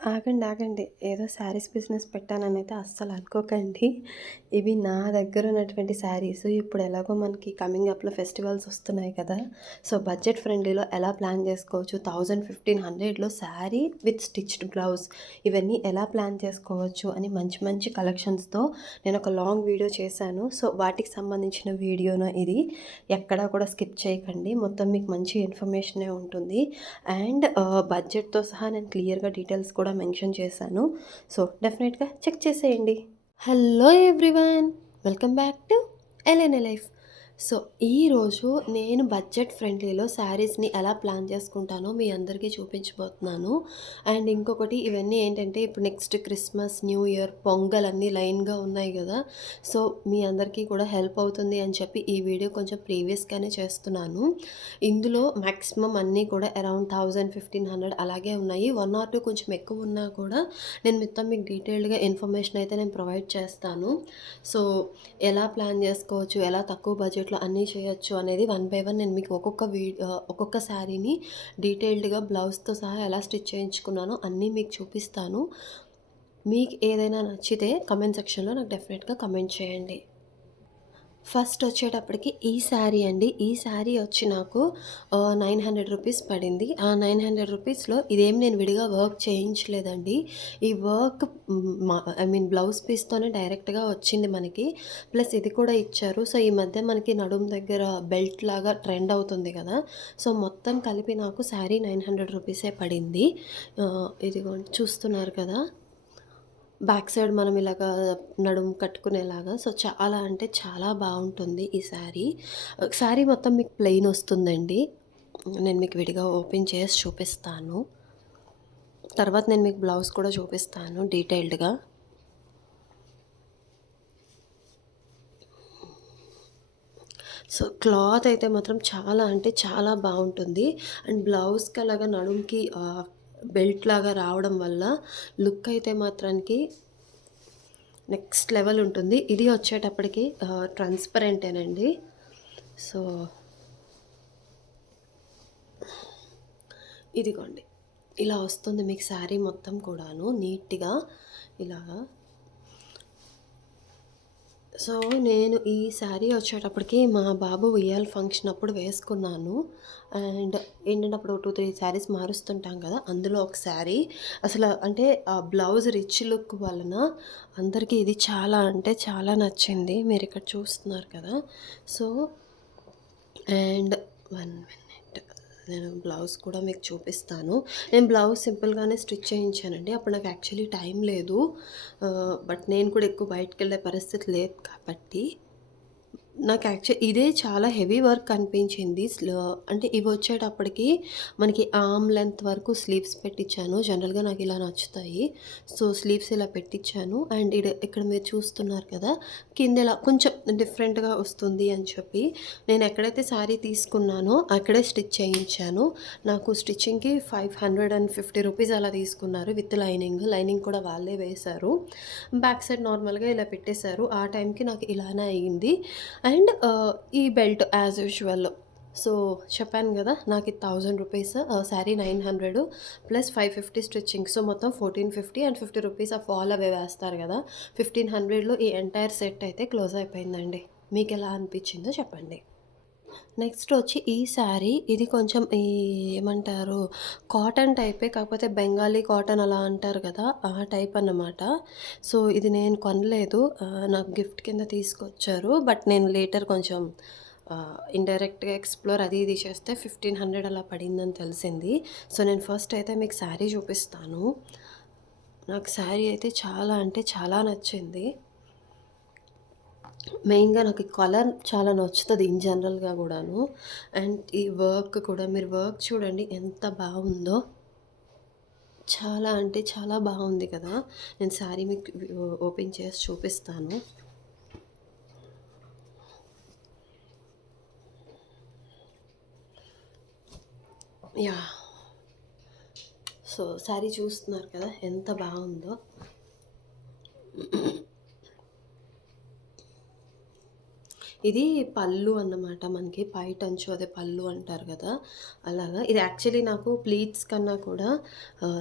ఆగండి. ఆగండి. ఏదో శారీస్ బిజినెస్ పెట్టాననైతే అస్సలు అనుకోకండి. ఇవి నా దగ్గర ఉన్నటువంటి శారీస్. ఇప్పుడు ఎలాగో మనకి కమింగ్ అప్‌లో ఫెస్టివల్స్ వస్తున్నాయి కదా! సో, బడ్జెట్ ఫ్రెండ్లీలో ఎలా ప్లాన్ చేసుకోవచ్చు, 1000, 1500లో శారీ విత్ స్టిచ్డ్ బ్లౌజ్ ఇవన్నీ ఎలా ప్లాన్ చేసుకోవచ్చు అని మంచి మంచి కలెక్షన్స్‌తో నేనొక లాంగ్ వీడియో చేశాను. సో, వాటికి సంబంధించిన వీడియోను ఇది. ఎక్కడా కూడా స్కిప్ చేయకండి. మొత్తం మీకు మంచి ఇన్ఫర్మేషనే ఉంటుంది. అండ్ బడ్జెట్‌తో సహా నేను క్లియర్‌గా డీటెయిల్స్ కూడా మెన్షన్ చేశాను. సో, డెఫినెట్‌గా చెక్ చేసేయండి. Hello everyone! Welcome back to LNA life. So, ఈరోజు నేను బడ్జెట్ ఫ్రెండ్లీలో శారీస్‌ని ఎలా ప్లాన్ చేసుకుంటానో మీ అందరికీ చూపించబోతున్నాను. అండ్ ఇంకొకటి ఇవన్నీ ఏంటంటే ఇప్పుడు next Christmas, new year, pongal అన్నీ లైన్‌గా ఉన్నాయి గదా! సో, మీ అందరికీ కూడా హెల్ప్ అవుతుంది అని చెప్పి ఈ వీడియో కొంచెం ప్రీవియస్‌గానే చేస్తున్నాను. ఇందులో మాక్సిమం అన్నీ కూడా అరౌండ్ 1000, 1500 అలాగే ఉన్నాయి. 1 ఆర్ 2 కొంచెం ఎక్కువ ఉన్నా కూడా నేను మొత్తం మీకు డీటెయిల్డ్‌గా ఇన్ఫర్మేషన్ అయితే నేను ప్రొవైడ్ చేస్తాను. సో, ఎలా ప్లాన్ చేసుకోవచ్చు, ఎలా తక్కువ బడ్జెట్‌లో అన్నీ చేయొచ్చు అనేది వన్ బై వన్ నేను మీకు ఒక్కొక్క శారీని డీటెయిల్డ్‌గా బ్లౌజ్‌తో సహా ఎలా స్టిచ్ చేయించుకున్నానో అన్నీ మీకు చూపిస్తాను. మీకు ఏదైనా నచ్చితే కామెంట్ సెక్షన్‌లో నాకు డెఫినెట్‌గా కామెంట్ చేయండి. ఫస్ట్ వచ్చేటప్పటికి ఈ శారీ అండి. ఈ శారీ వచ్చి నాకు 900 రూపీస్ పడింది. ఆ 900 రూపీస్‌లో ఇదేం నేను విడిగా వర్క్ చేయించలేదండి. ఈ వర్క్ ఐ మీన్ బ్లౌజ్ పీస్‌తోనే డైరెక్ట్‌గా వచ్చింది మనకి. ప్లస్ ఇది కూడా ఇచ్చారు. సో, ఈ మధ్య మనకి నడుము దగ్గర బెల్ట్ లాగా ట్రెండ్ అవుతుంది కదా! సో, మొత్తం కలిపి నాకు శారీ 900 రూపీసే పడింది. ఇదిగోండి చూస్తున్నారు కదా! బ్యాక్ సైడ్ మనం ఇలాగా నడుము కట్టుకునేలాగా. సో, చాలా అంటే చాలా బావుంటుంది ఈ శారీ. శారీ మొత్తం మీకు ప్లెయిన్ వస్తుందండి. నేను మీకు విడిగా ఓపెన్ చేసి చూపిస్తాను. తర్వాత నేను మీకు బ్లౌజ్ కూడా చూపిస్తాను డీటెయిల్డ్‌గా. సో, క్లాత్ అయితే మాత్రం చాలా అంటే చాలా బావుంటుంది. అండ్ బ్లౌజ్‌కి అలాగా నడుముకి బెల్ట్ లాగా రావడం వల్ల లుక్ అయితే మాత్రానికి నెక్స్ట్ లెవెల్ ఉంటుంది. ఇది వచ్చేటప్పటికి ట్రాన్స్‌పరెంటేనండి. సో, ఇదిగోండి. ఇలా వస్తుంది మీకు శారీ మొత్తం కూడాను నీట్‌గా ఇలాగా. సో, నేను ఈ శారీ వచ్చేటప్పటికి మా బాబు ఉయ్యాల ఫంక్షన్ అప్పుడు వేసుకున్నాను. అండ్ ఏంటంటే అప్పుడు 2, 3 శారీస్ మారుస్తుంటాం కదా! అందులో ఒక శారీ. అసలు అంటే ఆ బ్లౌజ్ రిచ్ లుక్ వలన అందరికీ ఇది చాలా అంటే చాలా నచ్చింది. మీరిక్కడ చూస్తున్నారు కదా! సో, అండ్ 1 మినిట్ నేను బ్లౌజ్ కూడా మీకు చూపిస్తాను. నేను బ్లౌజ్ సింపుల్‌గానే స్టిచ్ చేయించానండి. అప్పుడు నాకు యాక్చువల్లీ టైం లేదు. బట్ నేను కూడా ఎక్కువ బయటికెళ్ళే పరిస్థితి లేదు కాబట్టి నాకు ఇదే చాలా హెవీ వర్క్ అనిపించింది. అంటే ఇవొచ్చేటప్పటికి మనకి ఆర్మ్ లెంత్ వరకు స్లీవ్స్ పెట్టిచ్చాను. జనరల్‌గా నాకిలా నచ్చుతాయి. సో, స్లీవ్స్ ఇలా పెట్టిచ్చాను. అండ్ ఇక్కడ మీరు చూస్తున్నారు కదా! కింద ఇలా కొంచెం డిఫరెంట్‌గా వస్తుంది అని చెప్పి, నేను ఎక్కడైతే శారీ తీసుకున్నానో అక్కడే స్టిచ్ చేయించాను. నాకు స్టిచ్చింగ్‌కి 550 రూపీస్ అలా తీసుకున్నారు విత్ లైనింగ్. లైనింగ్ కూడా వాళ్ళే వేశారు. బ్యాక్ సైడ్ నార్మల్‌గా ఇలా పెట్టేశారు. ఆ టైంకి నాకు ఇలానే అయింది. అండ్ ఈ బెల్ట్ యాజ్ యూజువల్. సో, చెప్పాను గదా! నాకిది 1000 rupees sari 900 plus 550 stitching. So, మొత్తం 1450 అండ్ 50 రూపీస్ ఆ ఫాల్ అవే వేస్తారు గదా! 1500లో ఈ ఎంటైర్ సెట్ అయితే క్లోజ్ అయిపోయిందండి. మీకెలా అనిపిచ్చిందో చెప్పండి. నెక్స్ట్ వచ్చి ఈ శారీ ఇది కొంచెం ఏమంటారు కాటన్ టైపే కాకపోతే బెంగాలీ కాటన్ అలా అంటారు కదా! ఆ టైప్ అన్నమాట. సో, ఇది నేను కొనలేదు. నాకు గిఫ్ట్ కింద తీసుకొచ్చారు. బట్ నేను లేటర్ కొంచెం ఇండైరెక్ట్‌గా ఎక్స్‌ప్లోర్ అది ఇది చేస్తే 1500 అలా పడిందని తెలిసింది. సో, నేను ఫస్ట్ అయితే మీకు శారీ చూపిస్తాను. నాకు శారీ అయితే చాలా అంటే చాలా నచ్చింది. మెయిన్‌గా నాకు ఈ కలర్ చాలా నచ్చుతది ఇన్ జనరల్‌గా గూడాను. అండ్ ఈ వర్క్ కూడా మీరు వర్క్ చూడండి ఎంత బావుందో. చాలా అంటే చాలా బావుంది కదా! నేను శారీ మీకు ఓపెన్ చేసి చూపిస్తాను. యాహ్! సో, శారీ చూస్తున్నారు కదా! ఎంత బావుందో. ఇది పళ్ళు అన్నమాట మనకి పైటంచు అదే పళ్ళు అంటారు కదా! అలాగా. ఇది యాక్చువల్లీ నాకు ప్లీట్స్ కన్నా కూడా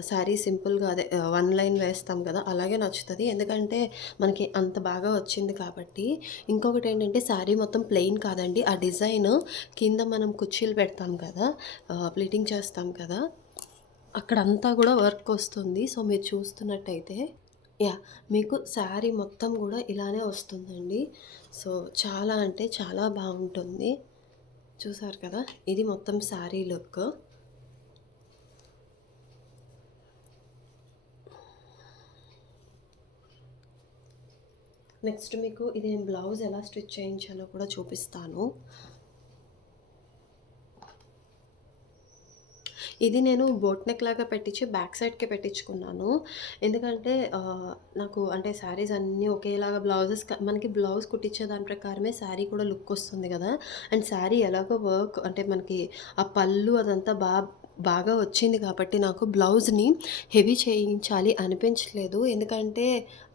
శారీ సింపుల్‌గా అదే వన్ లైన్ వేస్తాం కదా! అలాగే నచ్చుతది. ఎందుకంటే మనకి అంత బాగా వచ్చింది కాబట్టి. ఇంకొకటేంటంటే శారీ మొత్తం ప్లెయిన్ కాదండి. ఆ డిజైన్ కింద మనం కుర్చీలు పెడతాం కదా! ప్లీటింగ్ చేస్తాం కదా! అక్కడంతా గూడా వర్కొస్తుంది. సో, మీరు చూస్తున్నట్టయితే యాహ్! మీకు శారీ మొత్తం గూడా ఇలానే వస్తుందండి. సో, చాలా అంటే చాలా బావుంటుంది. చూసారు కదా! ఇది మొత్తం శారీ లుక్. నెక్స్ట్ మీకు ఇది నేను బ్లౌజ్ ఎలా స్టిచ్ చేయించాలో కూడా చూపిస్తాను. ఇది నేను బోట్ నెక్ లాగా పెట్టించి బ్యాక్ సైడ్‌కే పెట్టించుకున్నాను. ఎందుకంటే నాకు అంటే శారీస్ అన్నీ ఒకేలాగా బ్లౌజెస్ మనకి బ్లౌజ్ కుట్టించే దాని ప్రకారమే శారీ కూడా లుక్ వస్తుంది గదా! అండ్ శారీ ఎలాగో వర్క్ అంటే మనకి ఆ పళ్ళు అదంతా బాగా వచ్చింది కాబట్టి నాకు బ్లౌజ్‌ని హెవీ చేయించాలి అనిపించలేదు. ఎందుకంటే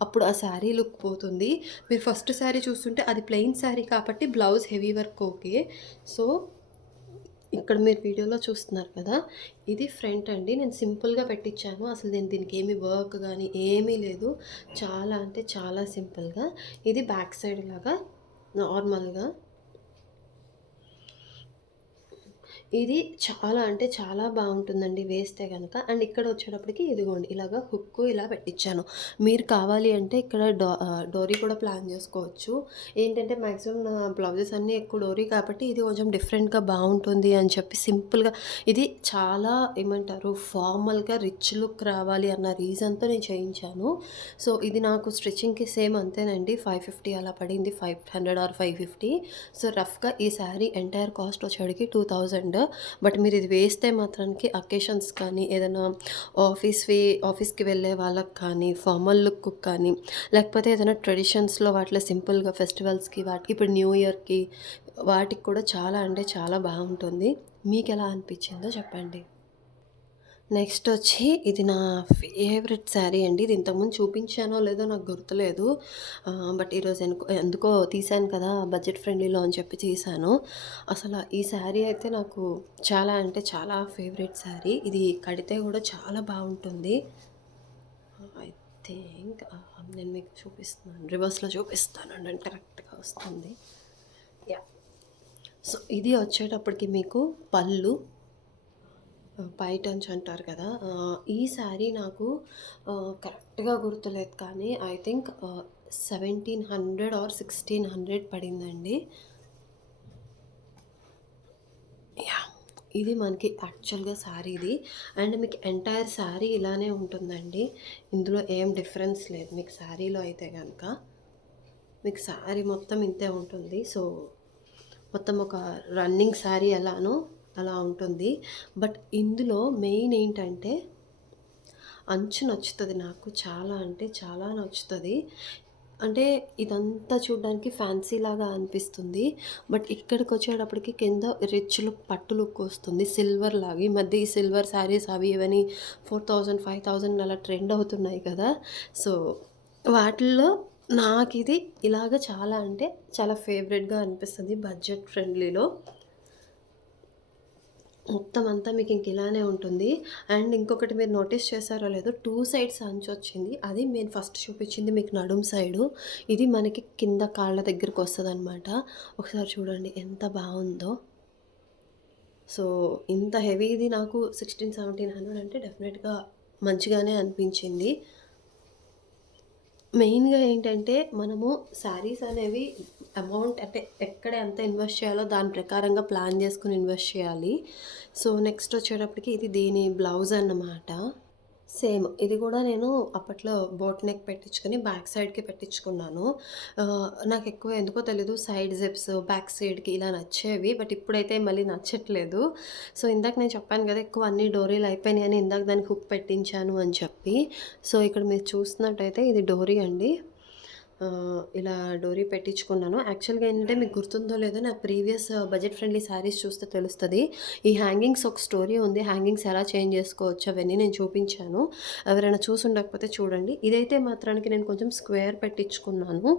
అప్పుడు ఆ శారీ లుక్ పోతుంది. మీరు ఫస్ట్ శారీ చూస్తుంటే అది ప్లెయిన్ శారీ కాబట్టి blouse heavy work okay. So ఇక్కడ మీరు వీడియోలో చూస్తున్నారు కదా! ఇది ఫ్రంట్ అండి. నేను సింపుల్‌గా పెట్టించాను. అసలు నేను దీనికి ఏమి వర్క్ గాని ఏమీ లేదు. చాలా అంటే చాలా సింపుల్‌గా. ఇది బ్యాక్ సైడ్ లాగా నార్మల్‌గా ఇది చాలా అంటే చాలా బావుంటుందండి వేస్తే గనక. అండ్ ఇక్కడొచ్చేటప్పటికి ఇదిగోండి ఇలాగ హుక్కు ఇలా పెట్టిచ్చాను. మీరు కావాలి అంటే ఇక్కడ డోరీ కూడా ప్లాన్ జేసుకోవచ్చు. ఏంటంటే మాక్సిమం నా బ్లౌజెస్ అన్నీ ఎక్కువ డోరీ కాబట్టి ఇది కొంచెం డిఫరెంట్‌గా బావుంటుంది అని చెప్పి సింపుల్‌గా ఇది చాలా ఏమంటారు ఫార్మల్‌గా రిచ్ లుక్ రావాలి అన్న రీజన్‌తో నేను చేయించాను. సో, ఇది నాకు స్టిచ్చింగ్‌కి సేమ్ అంతేనండి. 550 అలా పడింది. 500 ఆర్ 550. సో, రఫ్‌గా ఈ శారీ ఎంటైర్ కాస్ట్ వచ్చేడికి 2000. బట్ మీరు ఇది వేస్తే మాత్రానికి అకేషన్స్ కానీ ఏదైనా ఆఫీస్‌కి వెళ్ళే వాళ్ళకి కానీ ఫార్మల్ లుక్‌కి కానీ లేకపోతే ఏదైనా ట్రెడిషన్స్‌లో వాటిలో సింపుల్‌గా ఫెస్టివల్స్‌కి వాటికి ఇప్పుడు న్యూ ఇయర్‌కి వాటికి కూడా చాలా అంటే చాలా బాగుంటుంది. మీకెలా అనిపించిందో చెప్పండి. నెక్స్ట్ వచ్చి ఇది నా ఫేవరెట్ శారీ అండి. ఇది ఇంతకుముందు చూపించానో లేదో నాకు గుర్తులేదు. బట్ ఈరోజు ఎందుకో తీశాను కదా! బడ్జెట్ ఫ్రెండ్లీలో అని చెప్పి తీశాను. అసల ఈ శారీ అయితే నాకు చాలా అంటే చాలా ఫేవరెట్ శారీ. ఇది కడితే కూడా చాలా బావుంటుంది. ఐ థింక్ నేను మీకు చూపిస్తున్నాను. రివర్స్‌లో చూపిస్తాను కరెక్ట్‌గా వస్తుంది. యాహ్! సో, ఇది వచ్చేటప్పటికి మీకు పళ్ళు పైటంచు అంటారు కదా! ఈ శారీ నాకు కరెక్ట్‌గా గుర్తులేదు కానీ ఐ థింక్ 1700 ఆర్ 1600 పడిందండి. యాహ్! ఇది మనకి యాక్చువల్‌గా శారీది. అండ్ మీకు ఎంటైర్ శారీ ఇలానే ఉంటుందండి. ఇందులో ఏం డిఫరెన్స్ లేదు. మీకు శారీలో అయితే గనక మీకు శారీ మొత్తం ఇంతే ఉంటుంది. సో, మొత్తం ఒక రన్నింగ్ శారీ ఎలానో అలా ఉంటుంది. బట్ ఇందులో మెయిన్ ఏంటంటే అంచు నచ్చుతది నాకు. చాలా అంటే చాలా నచ్చుతది. అంటే ఇదంతా చూడ్డానికి ఫ్యాన్సీలాగా అనిపిస్తుంది. బట్ ఇక్కడికొచ్చేటప్పటికి కింద రిచ్ లుక్ పట్టు లుక్ వస్తుంది. సిల్వర్ లాగా. ఈ మధ్య ఈ సిల్వర్ శారీస్ అవి ఇవని 4000, 5000 అలా ట్రెండ్ అవుతున్నాయి కదా! సో, వాటిల్లో నాకిది ఇలాగ చాలా అంటే చాలా ఫేవరెట్‌గా అనిపిస్తది బడ్జెట్ ఫ్రెండ్లీలో. మొత్తం అంతా మీకు ఇంక ఇలానే ఉంటుంది. అండ్ ఇంకొకటి మీరు నోటీస్ చేశారో లేదో 2 సైడ్స్ అంచొచ్చింది. అది నేను ఫస్ట్ చూపించింది మీకు నడుము సైడు. ఇది మనకి కింద కాళ్ళ దగ్గరకొస్తదనమాట. ఒకసారి చూడండి ఎంత బావుందో. సో, ఇంత హెవీది నాకు 16, 1700 అంటే డెఫినెట్‌గా మంచిగానే అనిపించింది. మెయిన్‌గా ఏంటంటే, మనము శారీస్ అనేవి అమౌంట్ అంటే ఎక్కడ ఎంత ఇన్వెస్ట్ చేయాలో దాని ప్రకారంగా ప్లాన్ చేసుకొని ఇన్వెస్ట్ చేయాలి. సో, నెక్స్ట్ వచ్చేటప్పటికి ఇది దీని బ్లౌజ్ అన్నమాట. సేమ్. ఇది గూడా నేను అప్పట్లో బోట్ నెక్ పెట్టించుకొని బ్యాక్ సైడ్‌కి పెట్టించుకున్నాను. నాకెక్కువ ఎందుకో తెలీదు సైడ్ జిప్స్, బ్యాక్ సైడ్‌కి ఇలా నచ్చేవి. బట్ ఇప్పుడైతే మళ్ళీ నచ్చట్లేదు. సో, ఇందాక నేను చెప్పాను గదా! ఎక్కువ అన్నీ డోరీలు అయిపోయినాయని ఇందాక దానికి హుక్ పెట్టించాను అని చెప్పి. సో, ఇక్కడ మీరు చూస్తున్నట్టయితే ఇది డోరీ అండి. ఇలా డోరీ పెట్టించుకున్నాను. యాక్చువల్‌గా ఏంటంటే మీకు గుర్తుందో లేదో నా ప్రీవియస్ బడ్జెట్ ఫ్రెండ్లీ శారీస్ చూస్తే తెలుస్తది. ఈ హ్యాంగింగ్స్ ఒక స్టోరీ ఉంది. హ్యాంగింగ్స్ ఎలా చేంజ్ చేసుకోవచ్చు అవన్నీ నేను చూపించాను. ఎవరైనా చూసుండకపోతే చూడండి. ఇదైతే మాత్రానికి నేను కొంచెం స్క్వేర్ పెట్టించుకున్నాను.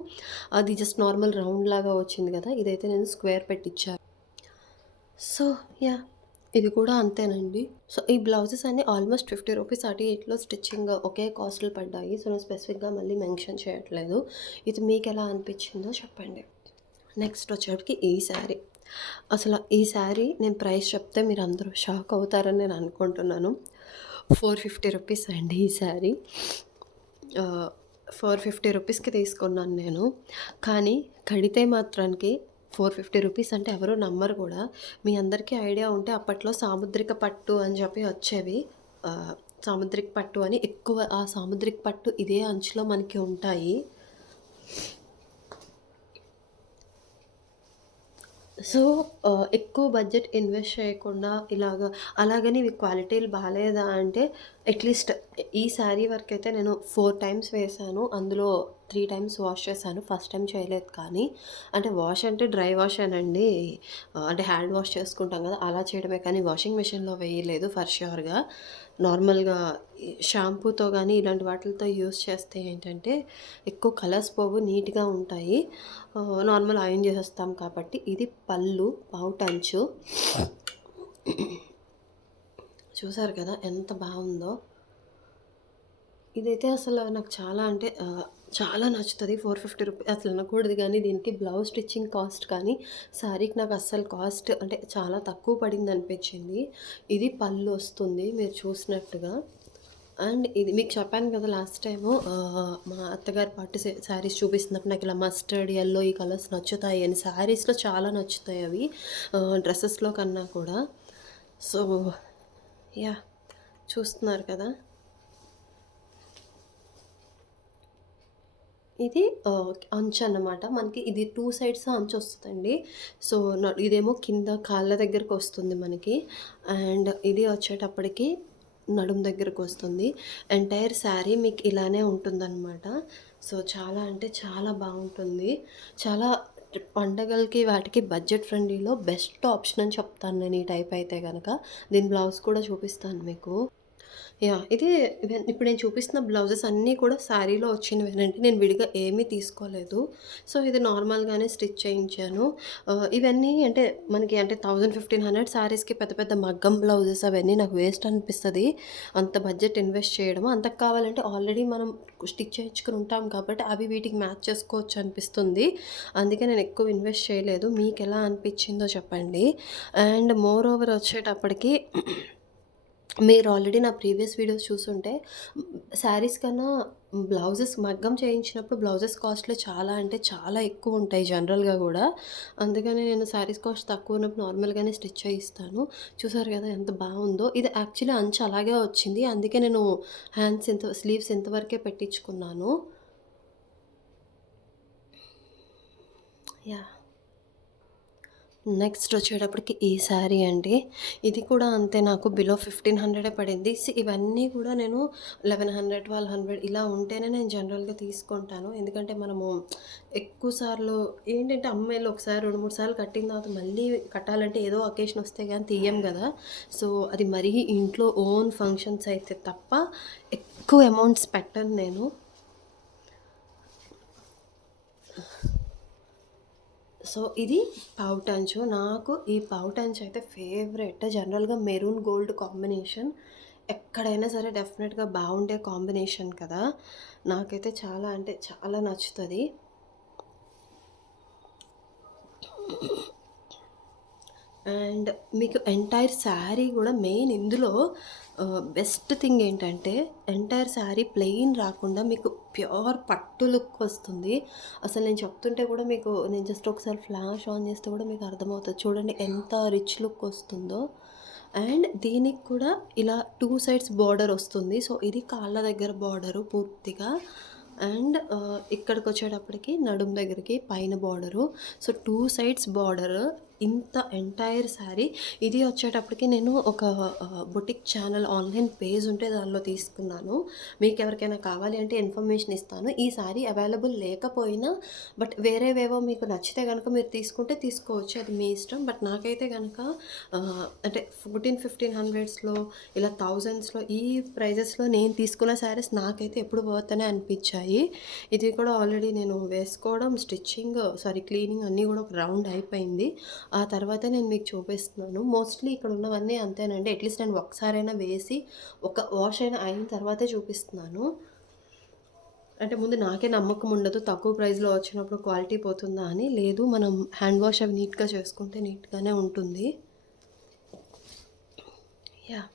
అది జస్ట్ నార్మల్ రౌండ్ లాగా వచ్చింది కదా! ఇదైతే నేను స్క్వేర్ పెట్టించాను. So, yeah! ఇది కూడా అంతేనండి. సో, ఈ బ్లౌజెస్ అన్నీ ఆల్మోస్ట్ 50 రూపీస్ అటు ఇటులో స్టిచ్చింగ్ ఒకే కాస్ట్‌లో పడ్డాయి. సో, నేను స్పెసిఫిక్‌గా మళ్ళీ మెన్షన్ చేయట్లేదు. ఇది మీకెలా అనిపించిందో చెప్పండి. నెక్స్ట్ వచ్చేటప్పటికి ఈ శారీ. అసల ఈ శారీ నేను ప్రైస్ చెప్తే మీరందరూ షాక్ అవుతారని నేను అనుకుంటున్నాను. 450 రూపీస్ అండి ఈ శారీ. 450 రూపీస్‌కి తీసుకున్నాను నేను. కానీ కడితే మాత్రానికి 450 రూపీస్ అంటే ఎవరు నమ్మరు కూడా. మీ అందరికీ ఐడియా ఉంటే అప్పట్లో సాముద్రిక పట్టు అని చెప్పి వచ్చేవి. సాముద్రిక పట్టు అని ఎక్కువ ఆ సాముద్రిక పట్టు ఇదే అంచులో మనకి ఉంటాయి. సో, ఎక్కువ బడ్జెట్ ఇన్వెస్ట్ చేయకుండా అలాగని ఇవి క్వాలిటీలు బాలేదా అంటే అట్‌లీస్ట్ ఈ శారీ వరకైతే నేను 4 టైమ్స్ వేశాను. అందులో 3 టైమ్స్ వాష్ చేశాను. ఫస్ట్ టైమ్ చేయలేదు కానీ. అంటే వాష్ అంటే డ్రై వాషేనండి. అంటే హ్యాండ్ వాష్ చేసుకుంటాం కదా! అలా చేయడమే కానీ వాషింగ్ మెషిన్‌లో వేయలేదు ఫర్ ష్యూర్‌గా. నార్మల్‌గా ఈ షాంపూతో గానీ ఇలాంటి వాటిలతో యూజ్ చేస్తే ఏంటంటే ఎక్కువ కలర్స్ పోవు, నీట్‌గా ఉంటాయి. నార్మల్ ఐరన్ చేసేస్తాం కాబట్టి. ఇది పళ్ళు, పావుటంచు. చూసారు కదా ఎంత బావుందో. ఇదైతే అసలు నాకు చాలా అంటే చాలా నచ్చుతది. 450 అసలు అనకూడదు గానీ దీనికి బ్లౌజ్ స్టిచ్చింగ్ కాస్ట్ కానీ, శారీకి నాకు అస్సలు కాస్ట్ అంటే చాలా తక్కువ పడిందనిపించింది. ఇది పళ్ళు వస్తుంది మీరు చూసినట్టుగా. అండ్ ఇది మీకు చెప్పాను కదా లాస్ట్ టైము మా అత్తగారు పట్టు శారీస్ చూపిస్తున్నప్పుడు నాకు ఇలా మస్టర్డ్, యెల్లో ఈ కలర్స్ నచ్చుతాయి అని. శారీస్‌లో చాలా నచ్చుతాయి అవి డ్రెసెస్‌లో కన్నా కూడా. So, yeah! చూస్తున్నారు కదా! ఇది అంచన్నమాట. మనకి ఇది 2 సైడ్స్ అంచొస్తదండి. సో, ఇదేమో కింద కాళ్ళ దగ్గరకొస్తుంది మనకి. అండ్ ఇది వచ్చేటప్పటికి నడుము దగ్గరకొస్తుంది. ఎంటైర్ శారీ మీకు ఇలానే ఉంటుందనమాట. సో, చాలా అంటే చాలా బావుంటుంది. చాలా పండగలకి వాటికి బడ్జెట్ ఫ్రెండ్లీలో బెస్ట్ ఆప్షన్ అని చెప్తాను నేను ఈ టైప్ అయితే గనక. దీని బ్లౌజ్ కూడా చూపిస్తాను మీకు. యాహ్! ఇప్పుడు నేను చూపిస్తున్న బ్లౌజెస్ అన్నీ కూడా శారీలో వచ్చినవేనండి. నేను విడిగా ఏమీ తీసుకోలేదు. సో, ఇది నార్మల్‌గానే స్టిచ్ చేయించాను. ఇవన్నీ అంటే మనకి అంటే 1000, 1500 శారీస్‌కి పెద్ద పెద్ద మగ్గం బ్లౌజెస్ అవన్నీ నాకు వేస్ట్ అనిపిస్తది. అంత బడ్జెట్ ఇన్వెస్ట్ చేయడం. అంతకు కావాలంటే ఆల్రెడీ మనం స్టిచ్ చేయించుకొని ఉంటాం కాబట్టి అవి వీటికి మ్యాచ్ చేసుకోవచ్చు అనిపిస్తుంది. అందుకే నేను ఎక్కువ ఇన్వెస్ట్ చేయలేదు. మీకెలా అనిపించిందో చెప్పండి. అండ్ మోర్ ఓవర్ వచ్చేటప్పటికి మీరు ఆల్రెడీ నా ప్రీవియస్ వీడియోస్ చూసుంటే శారీస్ కన్నా బ్లౌజెస్ మగ్గం చేయించినప్పుడు బ్లౌజెస్ కాస్ట్‌లు చాలా అంటే చాలా ఎక్కువుంటాయి జనరల్‌గా గూడా. అందుకని నేను శారీస్ కాస్ట్ తక్కువ ఉన్నప్పుడు నార్మల్‌గానే స్టిచ్ చేయిస్తాను. చూసారు గదా ఎంత బావుందో. ఇది యాక్చువల్లీ అంచు అలాగే వచ్చింది. అందుకే నేను స్లీవ్స్ ఇంతవరకే పెట్టించుకున్నాను. యాహ్! నెక్స్ట్ వచ్చేటప్పటికి ఈ శారీ అండి. ఇది కూడా అంతే నాకు బిలో 1500 పడింది. ఇవన్నీ కూడా నేను 1100, 1200 ఇలా ఉంటేనే నేను జనరల్‌గా తీసుకుంటాను. ఎందుకంటే మనము ఎక్కువ సార్లు ఏంటంటే అమ్మాయిలు ఒకసారి 2, 3 సార్లు కట్టిన తర్వాత మళ్ళీ కట్టాలంటే ఏదో అకేషన్ వస్తే గాని తీయం గదా! సో, అది మరీ ఇంట్లో ఓన్ ఫంక్షన్స్ అయితే తప్ప ఎక్కువ అమౌంట్స్ పెట్టను నేను. సో, ఇది పావుటంచు. నాకు ఈ పావుటంచు అయితే ఫేవరెట్. జనరల్‌గా మెరూన్ గోల్డ్ కాంబినేషన్ ఎక్కడైనా సరే డెఫినెట్‌గా బావుండే కాంబినేషన్ కదా! నాకైతే చాలా అంటే చాలా నచ్చుతది. అండ్ మీకు ఎంటైర్ శారీ గూడా మెయిన్ ఇందులో బెస్ట్ థింగ్ ఏంటంటే ఎంటైర్ శారీ ప్లెయిన్ రాకుండా మీకు ప్యూర్ పట్టు లుక్ వస్తుంది. అసలు నేను చెప్తుంటే కూడా మీకు నేను జస్ట్ ఒకసారి ఫ్లాష్ ఆన్ చేస్తే కూడా మీకు అర్థమవుతది. చూడండి ఎంత రిచ్ లుక్ వస్తుందో. అండ్ దీనికి కూడా ఇలా 2 సైడ్స్ బార్డర్ వస్తుంది. సో, ఇది కాళ్ళ దగ్గర బార్డరు పూర్తిగా. అండ్ ఇక్కడికొచ్చేటప్పటికి నడుము దగ్గరికి పైన బార్డరు. So, 2 sides border. ఇంత ఎంటైర్ శారీ ఇది వచ్చేటప్పటికి నేను ఒక బొటిక్ ఛానల్ ఆన్‌లైన్ పేజ్ ఉంటే దానిలో తీసుకున్నాను. మీకెవరికైనా కావాలి అంటే ఇన్ఫర్మేషన్ ఇస్తాను. ఈ శారీ అవైలబుల్ లేకపోయినా బట్ వేరేవేవో మీకు నచ్చితే గనక మీరు తీసుకుంటే తీసుకోవచ్చు. అది మీ ఇష్టం. బట్ నాకైతే గనక అంటే 1500స్‌లో ఇలా థౌజండ్స్‌లో ఈ ప్రైజెస్‌లో నేను తీసుకున్న శారీస్ నాకైతే ఎప్పుడు వర్త్ అనే అనిపించాయి. ఇది కూడా ఆల్రెడీ నేను వేసుకోవడం, క్లీనింగ్ అన్నీ కూడా ఒక రౌండ్ అయిపోయింది. ఆ తర్వాత నేను మీకు చూపిస్తున్నాను. మోస్ట్‌లీ ఇక్కడ ఉన్నవన్నీ అంతేనండి. అట్‌లీస్ట్ నేను ఒక్కసారైనా వేసి ఒక వాష్ అయినా అయిన తర్వాతే చూపిస్తున్నాను. అంటే ముందు నాకే నమ్మకం ఉండదు. తక్కువ ప్రైస్‌లో వచ్చినప్పుడు క్వాలిటీ పోతుందా అని. లేదు, మనం హ్యాండ్ వాష్ అవి నీట్‌గా చేసుకుంటే నీట్‌గానే ఉంటుంది. యాహ్!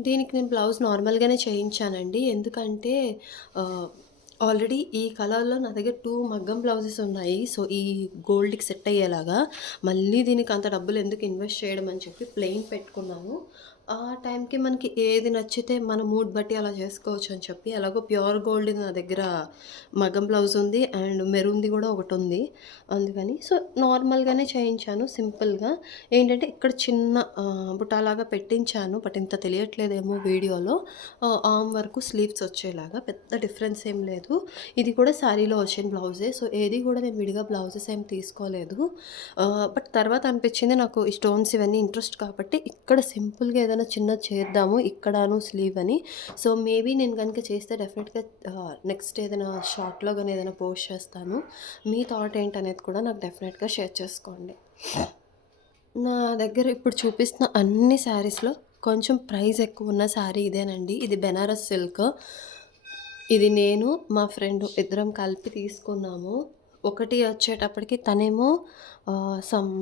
దీనికి నేను బ్లౌజ్ నార్మల్‌గానే చేయించానండి. ఎందుకంటే ఆల్రెడీ ఈ కలర్‌లో నా దగ్గర 2 మగ్గం బ్లౌజెస్ ఉన్నాయి. సో, ఈ గోల్డ్‌కి సెట్ అయ్యేలాగా. మళ్ళీ దీనికి అంత డబ్బులు ఎందుకు ఇన్వెస్ట్ చేయడం అని చెప్పి ప్లెయిన్ పెట్టుకున్నాను. ఆ టైంకి మనకి ఏది నచ్చితే మన మూడ్ బట్టి అలా చేసుకోవచ్చు అని చెప్పి, ఎలాగో ప్యూర్ గోల్డ్‌ది నా దగ్గర మగ్గం బ్లౌజ్ ఉంది అండ్ మెరూన్‌ది కూడా ఒకటుంది. అందుకని సో, నార్మల్‌గానే చేయించాను సింపుల్‌గా. ఏంటంటే ఇక్కడ చిన్న బుటాలాగా పెట్టించాను. బట్ ఇంత తెలియట్లేదేమో వీడియోలో. ఆర్మ్ వరకు స్లీవ్స్ వచ్చేలాగా పెద్ద డిఫరెన్స్ ఏం లేదు. ఇది కూడా శారీలో వచ్చిన బ్లౌజే. సో, ఏది కూడా నేను విడిగా బ్లౌజెస్ ఏం తీసుకోలేదు. బట్ తర్వాత అనిపించింది నాకు ఈ స్టోన్స్ ఇవన్నీ ఇంట్రెస్ట్ కాబట్టి ఇక్కడ సింపుల్‌గా ఏదైనా చిన్నది చేద్దాము ఇక్కడను స్లీవ్ అని. సో, మేబీ నేను గనుక చేస్తే డెఫినెట్‌గా నెక్స్ట్ ఏదైనా షార్ట్‌లో గాని ఏదైనా పోస్ట్ చేస్తాను. మీ థాట్ ఏంటనేది కూడా నాకు డెఫినెట్‌గా షేర్ చేసుకోండి. నా దగ్గర ఇప్పుడు చూపిస్తున్న అన్ని శారీస్‌లో కొంచెం ప్రైస్ ఎక్కువున్న శారీ ఇదేనండి. ఇది బెనారస్ సిల్క్. ఇది నేను, మా ఫ్రెండ్ ఇద్దరం కలిపి తీసుకున్నాము. ఒకటి వచ్చేటప్పటికి తనేమో సమ్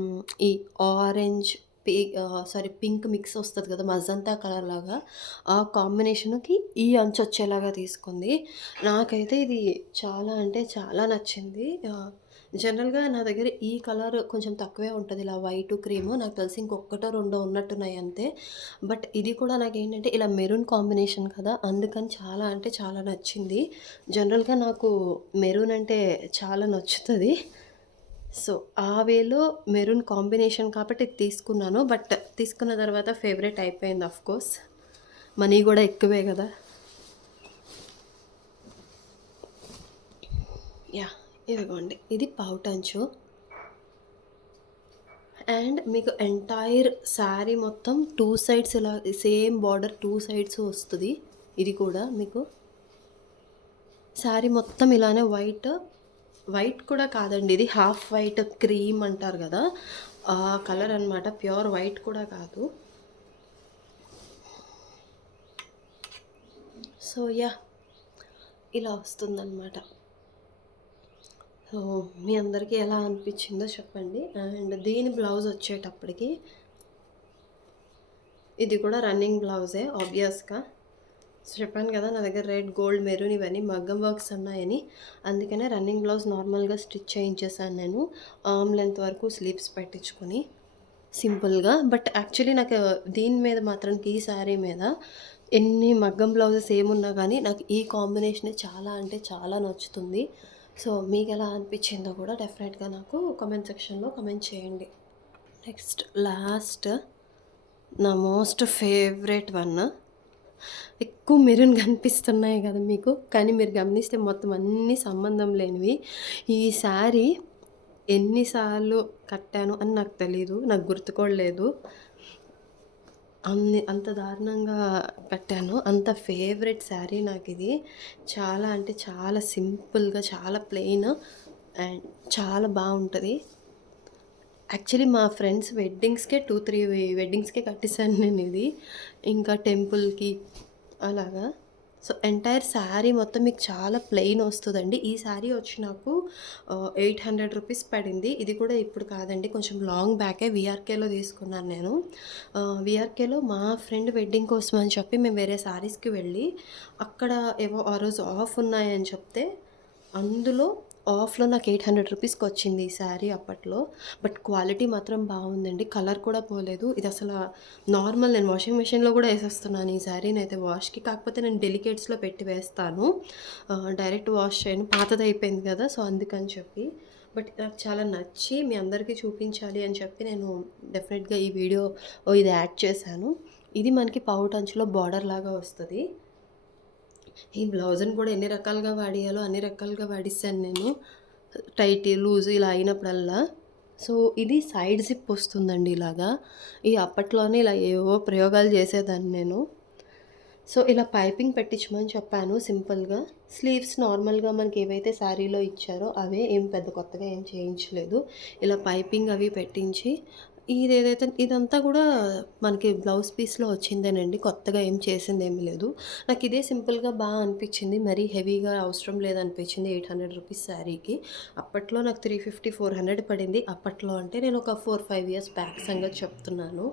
ఈ ఆరెంజ్, పింక్ మిక్స్ వస్తది కదా! మజంతా కలర్ లాగా ఆ కాంబినేషన్‌కి ఈ అంచొచ్చేలాగా తీసుకుంది. నాకైతే ఇది చాలా అంటే చాలా నచ్చింది. జనరల్‌గా నా దగ్గర ఈ కలర్ కొంచెం తక్కువే ఉంటది. ఇలా వైటు, క్రీము నాకు తెలిసి ఇంకొక్కటో, రెండో ఉన్నట్టున్నాయి అంతే. బట్ ఇది కూడా నాకేంటంటే ఇలా మెరూన్ కాంబినేషన్ కదా! అందుకని చాలా అంటే చాలా నచ్చింది. జనరల్‌గా నాకు మెరూన్ అంటే చాలా నచ్చుతది. సో, ఆ వేలో మెరూన్ కాంబినేషన్ కాబట్టి ఇది తీసుకున్నాను. బట్ తీసుకున్న తర్వాత ఫేవరెట్ అయిపోయింది ఆఫ్‌కోర్స్. మనీ గూడా ఎక్కువే గదా! యాహ్! ఇదిగోండి. ఇది పౌటంచు. అండ్ మీకు ఎంటైర్ శారీ మొత్తం 2 సైడ్స్ ఇలా సేమ్ బార్డర్ 2 సైడ్స్ వస్తది. ఇది కూడా మీకు శారీ మొత్తం ఇలానే వైట్ కూడా కాదండి. ఇది హాఫ్ వైట్ క్రీమ్ అంటారు గదా! ఆ కలర్ అనమాట. ప్యూర్ వైట్ కూడా కాదు. So, yeah! ఇలా వస్తుందనమాట. సో, మీ అందరికీ ఎలా అనిపించిందో చెప్పండి. అండ్ దీని బ్లౌజ్ వచ్చేటప్పటికి ఇది కూడా రన్నింగ్ బ్లౌజే ఆబ్వియస్‌గా. సో, చెప్పాను కదా! నా దగ్గర రెడ్, గోల్డ్, మెరూన్ ఇవన్నీ మగ్గం వర్క్స్ ఉన్నాయని. అందుకనే రన్నింగ్ బ్లౌజ్ నార్మల్‌గా స్టిచ్ చేయించేసాను నేను. ఆర్మ్ లెంత్ వరకు స్లీవ్స్ పెట్టించుకొని సింపుల్‌గా. బట్ యాక్చువల్లీ నాకు దీని మీద మాత్రానికి ఈ శారీ మీద ఎన్ని మగ్గం బ్లౌజెస్ ఏమున్నా గానీ నాకు ఈ కాంబినేషనే చాలా అంటే చాలా నచ్చుతుంది. సో, మీకెలా అనిపించిందో కూడా డెఫినెట్‌గా నాకు కామెంట్ సెక్షన్‌లో కామెంట్ చేయండి. నెక్స్ట్ లాస్ట్ నా మోస్ట్ ఫేవరెట్ వన్. ఎక్కువ మెరూన్ కనిపిస్తున్నాయి కదా మీకు. కానీ మీరు గమనిస్తే మొత్తం అన్నీ సంబంధం లేనివి. ఈ శారీ ఎన్ని సార్లు కట్టాను అని నాకు తెలీదు. నాకు గుర్తు కూడా లేదు. అంత దారుణంగా కట్టాను. అంత ఫేవరెట్ శారీ నాకిది. చాలా అంటే చాలా సింపుల్‌గా, చాలా ప్లెయిన్ అండ్ చాలా బావుంటది. యాక్చువల్లీ మా ఫ్రెండ్స్ వెడ్డింగ్స్‌కే 2, 3 వెడ్డింగ్స్‌కే కట్టేసాను నేనిది. ఇంకా టెంపుల్‌కి అలాగా. సో, ఎంటైర్ శారీ మొత్తం మీకు చాలా ప్లెయిన్ వస్తదండి. ఈ శారీ వచ్చి నాకు 800 రూపీస్ పడింది. ఇది కూడా ఇప్పుడు కాదండి. కొంచెం లాంగ్ బ్యాకే వీఆర్‌కేలో తీసుకున్నాను నేను. వీఆర్‌కేలో మా ఫ్రెండ్ వెడ్డింగ్ కోసం అని చెప్పి మేము వేరే శారీస్‌కి వెళ్ళి అక్కడ ఏవో ఆ రోజు ఆఫ్ ఉన్నాయని చెప్తే అందులో ఆఫ్‌లో నాకు 800 రూపీస్‌కొచ్చింది ఈ శారీ అప్పట్లో. బట్ క్వాలిటీ మాత్రం బావుందండి. కలర్ కూడా పోలేదు. ఇదసల నార్మల్ నేను వాషింగ్ మెషిన్‌లో గూడా ఏసేస్తున్నాను ఈ శారీనైతే వాష్‌కి. కాకపోతే నేను డెలికేట్స్‌లో పెట్టి వేస్తాను. డైరెక్ట్ వాష్ చేయను. పాతదయిపోయింది కదా! సో, అందుకని చెప్పి. బట్ నాకు చాలా నచ్చి మీ అందరికీ చూపించాలి అని చెప్పి నేను డెఫినెట్‌గా ఈ వీడియో ఇది యాడ్ చేశాను. ఇది మనకి పౌట్ అంచులో బార్డర్ లాగా వస్తది. ఈ బ్లౌజ్‌ని కూడా ఎన్ని రకాలుగా వాడియాలో అన్ని రకాలుగా వాడిసాను నేను. టైట్, లూజ్ ఇలా అయినప్పుడల్లా. సో, ఇది సైడ్ జిప్ వస్తుందండి ఇలాగా. అప్పట్లోనే ఇలా ఏవేవో ప్రయోగాలు చేసేదాన్ని నేను. సో, ఇలా పైపింగ్ పెట్టించమని చెప్పాను సింపుల్‌గా. స్లీవ్స్ నార్మల్‌గా మనకి ఏవైతే శారీలో ఇచ్చారో అవే, ఏం పెద్ద కొత్తగా ఏం చేయించలేదు. ఇలా పైపింగ్ అవి పెట్టించి ఇదంతా కూడా మనకి బ్లౌజ్ పీస్‌లో వచ్చిందేనండి. కొత్తగా ఏం చేసిందేమీ లేదు. నాకు ఇదే సింపుల్‌గా అనిపించింది. మరీ హెవీగా అవసరం లేదనిపించింది 800 రూపీస్ శారీకి. అప్పట్లో నాకు 350, 400 పడింది. అప్పట్లో అంటే నేను ఒక 4, 5 ఇయర్స్ బ్యాక్ సంగతి చెప్తున్నాను.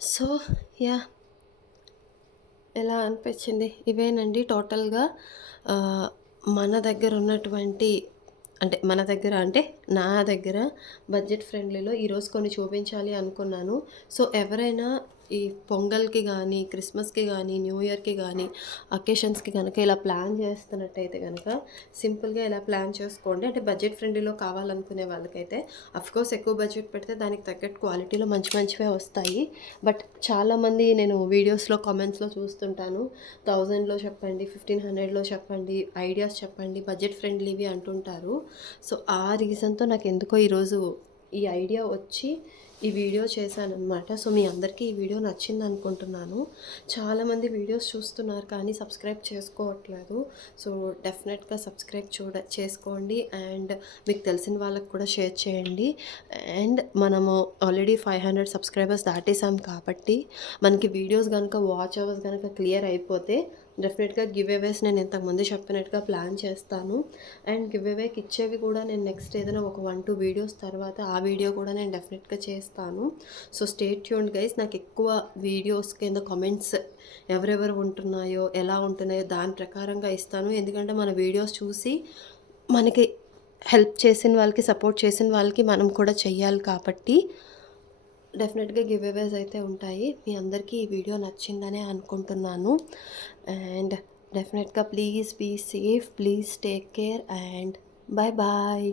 So, yeah! ఎలా అనిపించింది? ఇవేనండి టోటల్‌గా ఆహ్, మన దగ్గర ఉన్నటువంటి నా దగ్గర బడ్జెట్ ఫ్రెండ్లీలో ఈరోజు కొన్ని చూపించాలి అనుకున్నాను. సో, ఎవరైనా ఈ పొంగల్‌కి గానీ, క్రిస్మస్‌కి గానీ, న్యూ ఇయర్‌కి గానీ, అకేషన్స్‌కి గనక ఇలా ప్లాన్ చేస్తున్నట్టయితే గనక సింపుల్‌గా ఇలా ప్లాన్ చేసుకోండి. అంటే బడ్జెట్ ఫ్రెండ్లీలో కావాలనుకునే వాళ్ళకైతే అఫ్‌కోర్స్ ఎక్కువ బడ్జెట్ పెడితే దానికి తగ్గట్టు క్వాలిటీలో మంచి మంచివే వస్తాయి. బట్ చాలామంది నేను వీడియోస్‌లో, కామెంట్స్‌లో చూస్తుంటాను. 1000లో చెప్పండి, 1500లో చెప్పండి, ఐడియాస్ చెప్పండి, బడ్జెట్ ఫ్రెండ్లీవి అంటుంటారు. సో, ఆ రీజన్‌తో నాకెందుకో ఈరోజు ఈ ఐడియా వచ్చి ఈ వీడియో చేశాననమాట. సో, మీ అందరికీ ఈ వీడియో నచ్చిందనుకుంటున్నాను. చాలామంది వీడియోస్ చూస్తున్నారు కానీ సబ్స్క్రైబ్ చేసుకోవట్లేదు. సో, డెఫినెట్‌గా సబ్స్క్రైబ్ చేసుకోండి అండ్ మీకు తెలిసిన వాళ్ళకి కూడా షేర్ చేయండి. అండ్ మనము ఆల్రెడీ 500 సబ్స్క్రైబర్స్ దాటేసాం కాబట్టి మనకి వీడియోస్ గనుక వాచ్ అవర్స్ గనుక క్లియర్ అయిపోతే డెఫినెట్‌గా గివ్ అవేస్ నేను ఇంతకుముందు చెప్పినట్టుగా ప్లాన్ చేస్తాను. అండ్ గివ్ అవేకి ఇచ్చేవి కూడా నేను నెక్స్ట్ ఏదైనా ఒక 1, 2 వీడియోస్ తర్వాత ఆ వీడియో కూడా నేను డెఫినెట్‌గా చేస్తాను. So, stay tuned guys. నాకు ఎక్కువ వీడియోస్ కింద కామెంట్స్ ఎవరెవరు ఉంటున్నాయో, ఎలా ఉంటున్నాయో దాని ప్రకారంగా ఇస్తాను. ఎందుకంటే మన వీడియోస్ చూసి మనకి హెల్ప్ చేసిన వాళ్ళకి, సపోర్ట్ చేసిన వాళ్ళకి మనం కూడా చెయ్యాలి కాబట్టి డెఫినెట్‌గా గివ్ అవేస్ అయితే ఉంటాయి. మీ అందరికీ ఈ వీడియో నచ్చిందనే అనుకుంటున్నాను. అండ్ డెఫినెట్‌గా please be safe, please take care and bye bye.